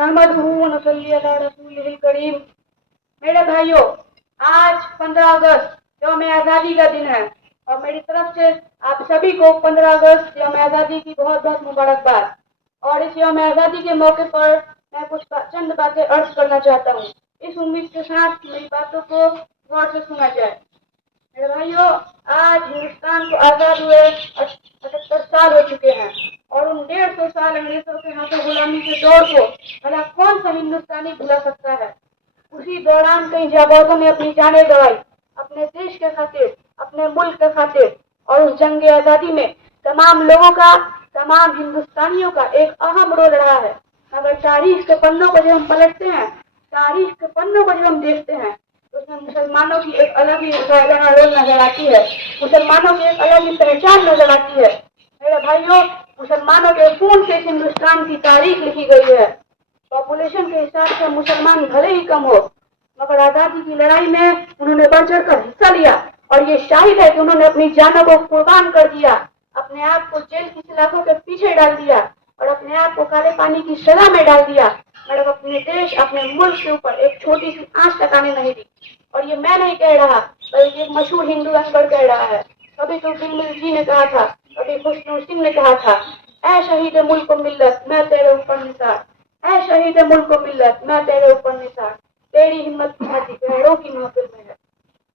नहमदुहु व नसल्ली अला रसूलिहिल करीम। मेरे भाइयों, आज 15 अगस्त यौम आज़ादी का दिन है और मेरी तरफ से आप सभी को 15 अगस्त यौम आज़ादी की बहुत बहुत मुबारकबाद। और इस यौम आज़ादी के मौके पर मैं कुछ चंद बातें अर्ज करना चाहता हूँ। इस उम्मीद के साथ मेरी बातों को गौर से सुना जाए। मेरे भाइयों, आज हिंदुस्तान को आज़ाद हुए 78 साल हो चुके हैं और उन 150 साल अंग्रेजों के हाथों गुलामी के दौर को भला कौन सा हिंदुस्तानी भुला सकता है। उसी दौरान कई जाबाजों ने अपनी जानें गंवाई अपने देश के खातिर, अपने मुल्क के खातिर, और उस जंग आज़ादी में तमाम लोगों का, तमाम हिंदुस्तानियों का एक अहम रोल रहा है। मगर तारीख के पन्नों को जब हम पलटते हैं, तारीख के पन्नों को जब हम देखते हैं, तो उसमें मुसलमानों की एक अलग ही रोल नजर आती है, मुसलमानों की एक अलग ही पहचान नजर आती है। मेरे भाइयों, मुसलमानों के खून से हिंदुस्तान की तारीख लिखी गई है। पॉपुलेशन के हिसाब से मुसलमान भले ही कम हो, मगर आजादी की लड़ाई में उन्होंने बढ़ चढ़ कर हिस्सा लिया और ये शाहिद है कि उन्होंने अपनी जानों को कुर्बान कर दिया, अपने आप को जेल की सलाखों के पीछे डाल दिया और अपने आप को काले पानी की सजा में डाल दिया, मगर अपने देश, अपने मुल्क के ऊपर एक छोटी सी आंच तकाने नहीं दी। और ये मैं नहीं कह रहा, बल्कि एक मशहूर हिंदू रंगकर कह रहा है। कभी तो बिलमिल जी ने कहा था, कभी खुशनूर सिंह ने कहा था, ऐ शहीद मुल्क मिल्लत मैं तेरे ऊपर निसार, ऐ शहीद मुल्क मिल्लत मैं तेरे ऊपर निसार, तेरी हिम्मत की हड्डी पैरों की महफिल में है।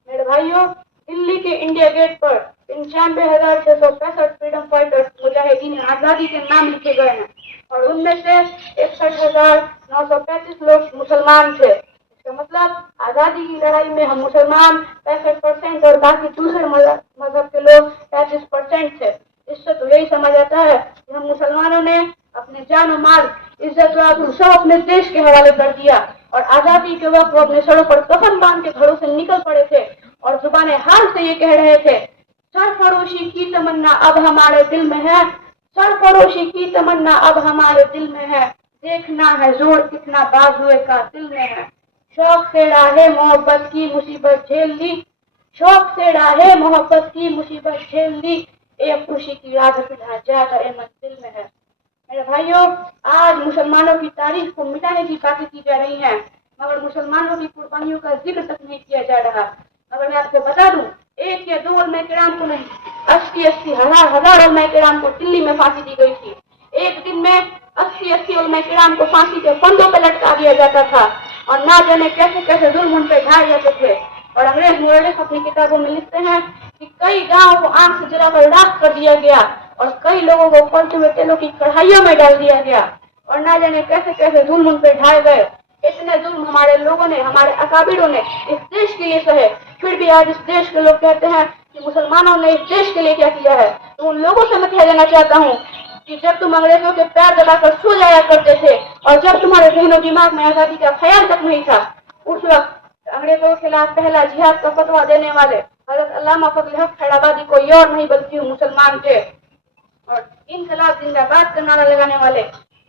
मेरे भाइयों, दिल्ली के इंडिया गेट पर 95,665 फ्रीडम फाइटर्स मुजाहिदीन आजादी के नाम लिखे गए हैं और उनमें से 61,935 लोग मुसलमान थे। इसका मतलब आजादी की लड़ाई में हम मुसलमान 65% और बाकी दूसरे मजहब के लोग 35% थे। इससे तो यही समझ आता है कि हम मुसलमानों ने अपने जान और माल, इज्जत और सब अपने देश के हवाले कर दिया और आजादी के वक्त वो अपने सरों पर कफन बांध के घरों से निकल पड़े थे और जुबाने हाल से ये कह रहे थे, सरफरोशी की तमन्ना अब हमारे दिल में है, सरफरोशी की तमन्ना अब हमारे दिल में है, देखना है जोर कितना बाजुए का दिल में है। शौक से राहे मोहब्बत की मुसीबत झेल ली, शौक से राहे मोहब्बत की मुसीबत झेल ली, एक खुशी की राह पिला जाकर मंजिल में है। मेरे भाइयों, आज मुसलमानों की तारीख को मिटाने की बातें की जा रही हैं, मगर मुसलमानों की कुर्बानियों का जिक्र तक नहीं किया जा रहा। मगर मैं आपको बता दूं, एक या दो उलमा किराम को नहीं, 80-80 हजार उलमा किराम को दिल्ली में फांसी दी गई थी। एक दिन में 80-80 उलमा किराम को फांसी के फंदों पर लटका दिया जाता था और ना जाने कैसे कैसे जुल्म उन पे ढाए जाते थे। और अंग्रेज मुअर्रिख अपनी किताबों में लिखते हैं कि कई गांवों को आंख से जलाकर राख कर दिया गया और कई लोगों को उबलते हुए तेलों की कढ़ाइयों में डाल दिया गया और ना जाने कैसे कैसे जुल्म उन पे ढाए गए। इतने जुल्म हमारे लोगों ने, हमारे अकाबिरों ने इस देश के लिए सहे, फिर भी आज इस देश के लोग कहते हैं कि मुसलमानों ने इस देश के लिए क्या किया है। तो उन लोगों से मैं कह देना चाहता हूँ कि जब तुम अंग्रेजों के पैर दबाकर सो जाया करते थे और जब तुम्हारे जहनो दिमाग में आजादी का ख्याल तक नहीं था, उस वक्त अंग्रेजों के खिलाफ पहला जिहाद का फतवा देने वाले हजरत अल्लामा फजल हक हैदराबादी कोई और नहीं बल्कि मुसलमान थे और इनकलाब जिंदाबाद का नारा लगाने वाले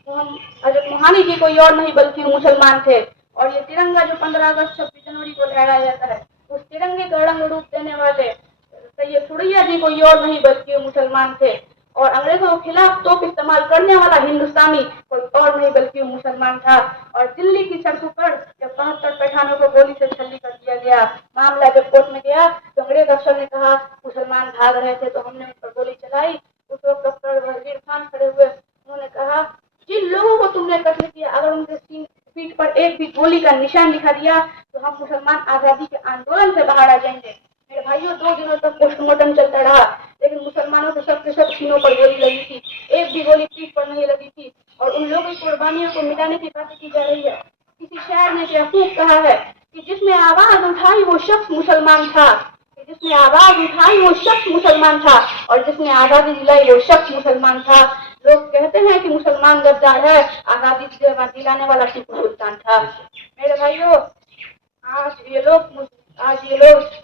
हजरत मोहानी जी कोई और नहीं बल्कि मुसलमान थे। और ये तिरंगा जो 15 अगस्त 26 जनवरी को लहराया जाता है, उस तिरंगे का रंग रूप देने वाले सैयद सुरैया जी कोई और नहीं बल्कि मुसलमान थे और अंग्रेजों के खिलाफ तोप इस्तेमाल करने वाला हिंदुस्तानी कोई और नहीं बल्कि मुसलमान था। और दिल्ली की सड़कों पर जब 72 पठानों को गोली से छल्ली कर दिया गया, मामला जब कोर्ट में गया तो अंग्रेज अफसर ने कहा मुसलमान भाग रहे थे तो हमने उन पर गोली चलाई। उस वक्त डॉक्टर वजीर खान खड़े हुए, उन्होंने कहा जिन लोगों को तुमने कत्ल किया अगर उनके पीठ पर एक भी गोली का निशान दिखा दिया तो हम मुसलमान आजादी के आंदोलन से बाहर आ जाएंगे। मेरे भाइयों, 2 दिनों तक पोस्टमार्टम चलता रहा लेकिन मुसलमानों के सब सीनों पर गोली लगी थी, एक भी गोली पीठ पर नहीं लगी थी और उन लोगों की कुर्बानियों को मिटाने की बात की जा रही है। किसी शायर ने बेवकूफ कहा है कि जिसने आवाज उठाई वो शख्स मुसलमान था, जिसने आवाज उठाई वो शख्स मुसलमान था और जिसने आजादी दिलाई वो शख्स मुसलमान था। लोग कहते हैं कि मुसलमान गद्दार है, आजादी दिलाने वाला टीपू सुल्तान था। मेरे भाइयों, आज ये लोग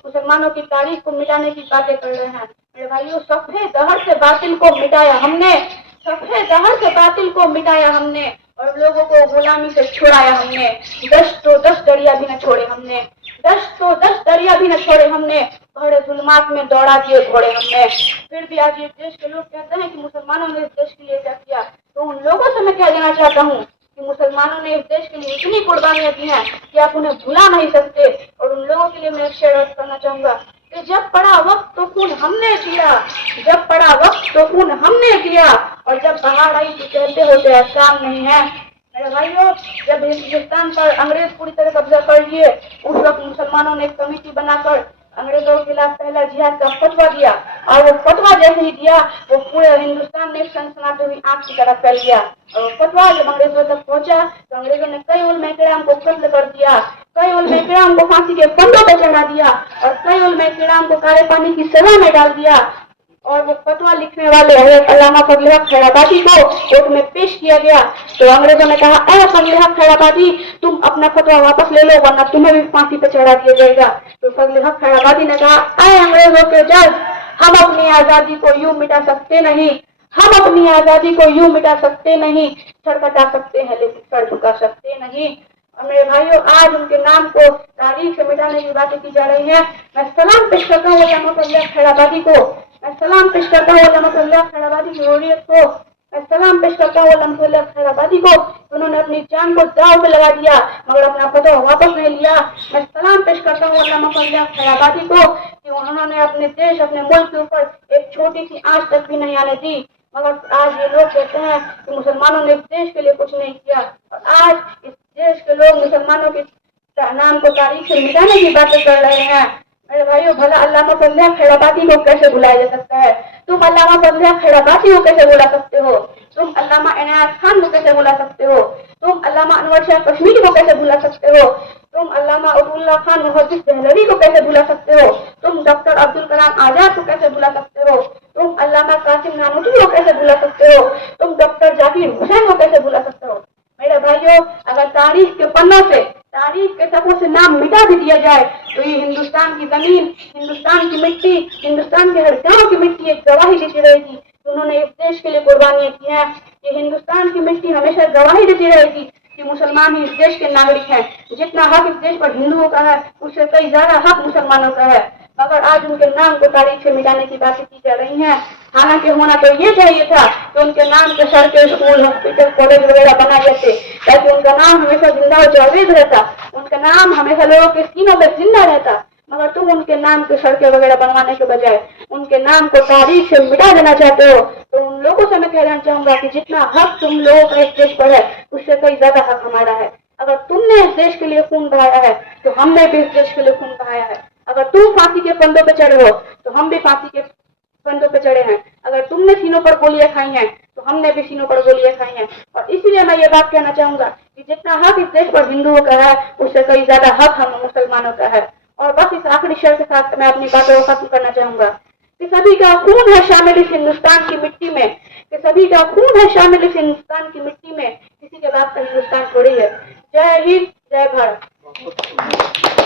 मुसलमानों की तारीख को मिटाने की बातें कर रहे हैं। मेरे भाइयों, सफ़े दहर से बातिल को मिटाया हमने, सफ़े दहर से बातिल को मिटाया हमने और लोगों को गुलामी से छुड़ाया हमने। 10 तो 10 दरिया भी न छोड़े हमने, 10 तो 10 दरिया भी न छोड़े हमने, भरे जुल्मात में दौड़ा दिए घोड़े हमने। फिर भी आज ये देश के लोग कहते हैं कि मुसलमानों ने इस देश के लिए क्या किया। तो उन लोगों से मैं कह देना चाहता हूँ कि मुसलमानों मुसलमानों ने इस देश के लिए इतनी कुर्बानियां दी हैं कि आप उन्हें भुला नहीं सकते। और उन लोगों के लिए मैं एक शेर अर्ज करना चाहूंगा कि जब पड़ा वक्त तो खून हमने दिया, जब पड़ा वक्त तो खून हमने दिया, और जब बाहर आई तो कहते हो कि एहसान नहीं है। मेरे भाइयों, जब हिंदुस्तान पर अंग्रेज पूरी तरह कब्जा कर लिए, उस वक्त मुसलमानों ने एक कमेटी बनाकर अंग्रेजों के खिलाफ पहला जिहाद का फतवा दिया, और वो फतवा जैसे ही दिया वो पूरे हिंदुस्तान में सनसनाती हुई आग की तरफ फैल गया। और वो फतवा जब अंग्रेजों तक पहुंचा तो अंग्रेजों ने कई उलमा किराम को कत्ल कर दिया, कई उलमा किराम को फांसी के फंदों पर चढ़ा दिया, और कई उलमा किराम को काले पानी की सजा में डाल दिया। और वो फतवा लिखने वाले हजरत अल्लामा फजल हक खैराबादी को कोर्ट में पेश किया गया। तो अंग्रेजों ने कहा, ऐ फजल हक खैराबादी, तुम अपना फतवा वापस ले लो वरना तुम्हें भी फांसी पर चढ़ा दिया जाएगा। तो फजल हक खैराबादी ने कहा, ऐ अंग्रेजों के जज, हम अपनी आजादी को यूं मिटा सकते नहीं, हम अपनी आजादी को यूं मिटा सकते नहीं, सर कटा सकते हैं लेकिन सर झुका सकते नहीं। और मेरे भाइयों, आज उनके नाम को तारीख से मिटाने की बातें की जा रही है। मैं सलाम पेश करता हूँ अल्लामा फजल हक खैराबादी को, मैं सलाम पेश करता हूँ अल्लामा फजल हक खैराबादी की हुर्रियत को, मैं सलाम पेश करता हूँ अल्लामा फजल हक खैराबादी को, उन्होंने अपनी जान को दांव पे लगा दिया मगर अपना फतवा वापस नहीं लिया। मैं सलाम पेश करता हूँ अल्लामा फजल हक खैराबादी को कि उन्होंने अपने देश, अपने मुल्क के ऊपर एक छोटी सी आंच तक भी नहीं आने दी। मगर आज ये लोग कहते हैं कि मुसलमानों ने इस देश के लिए कुछ नहीं किया, और आज इस देश के लोग मुसलमानों के नाम को तारीख से मिटाने की बातें कर रहे हैं। मेरे भाइयों, भला अल्लामा फजल हक खैराबादी को कैसे भुलाया जा सकता है? तुम अल्लामा फजल हक खैराबादी को कैसे भुला सकते हो? तुम अल्लामा इनायत खान को कैसे भुला सकते हो? तुम अल्लामा अनवर शाह कश्मीरी को कैसे भुला सकते हो? तुम अल्लामा अब्दुल्ला खान मुहद्दिस दहलवी को कैसे भुला सकते हो? तुम डॉक्टर अब्दुल कलाम आजाद को कैसे भुला सकते हो? तुम अल्लामा कासिम नानूतवी को कैसे भुला सकते हो? तुम डॉक्टर जाकिर हुसैन को कैसे भुला सकते हो? मेरे भाइयों, अगर तारीख के पन्नों से, तारीख के सफ़ों से नाम मिटा भी दिया जाए तो ये हिंदुस्तान की जमीन, हिंदुस्तान की मिट्टी, हिंदुस्तान के हर गांव की मिट्टी एक गवाही देती रहेगी कि उन्होंने इस देश के लिए कुर्बानियां की हैं। ये हिंदुस्तान की मिट्टी हमेशा गवाही देती रहेगी कि मुसलमान ही इस देश के नागरिक हैं। जितना हक इस देश पर हिंदुओं का है उससे कई ज्यादा हक मुसलमानों का है। मगर आज उनके नाम को तारीख से मिटाने की बातें की जा रही हैं। हालांकि होना तो ये चाहिए था कि उनके नाम के सड़कें, स्कूल, हॉस्पिटल, कॉलेज वगैरह बनाए जाते ताकि उनका नाम हमेशा जिंदा और जावेद रहता, उनका नाम हमेशा लोगों के सीनों में जिंदा रहता। मगर तुम उनके नाम के सड़कें वगैरह बनवाने के बजाय उनके नाम को तारीख से मिटा देना चाहते हो। तो उन लोगों से मैं कहना चाहूंगा कि जितना हक तुम लोगों का इस देश पर है उससे कई ज्यादा हक हमारा है। अगर तुमने इस देश के लिए खून बहाया है तो हमने भी इस देश के लिए खून बहाया है। अगर तुम फांसी के फंदों पे चढ़े हो तो हम भी फांसी के फंदों पे चढ़े हैं। अगर तुमने सीनों पर गोलियां खाई हैं तो हमने भी सीनों पर गोलियां खाई हैं। और इसीलिए मैं ये बात कहना चाहूंगा कि जितना हक इस देश पर हिंदुओं का है उससे कई ज्यादा हक हम मुसलमानों का है। और बस इस आखिरी शेर के साथ मैं अपनी बातों को खत्म करना चाहूंगा कि सभी का खून है शामिल इस हिंदुस्तान की मिट्टी में, कि सभी का खून है शामिल इस हिंदुस्तान की मिट्टी में, किसी के बाप का हिंदुस्तान थोड़ी है। जय हिंद, जय भारत।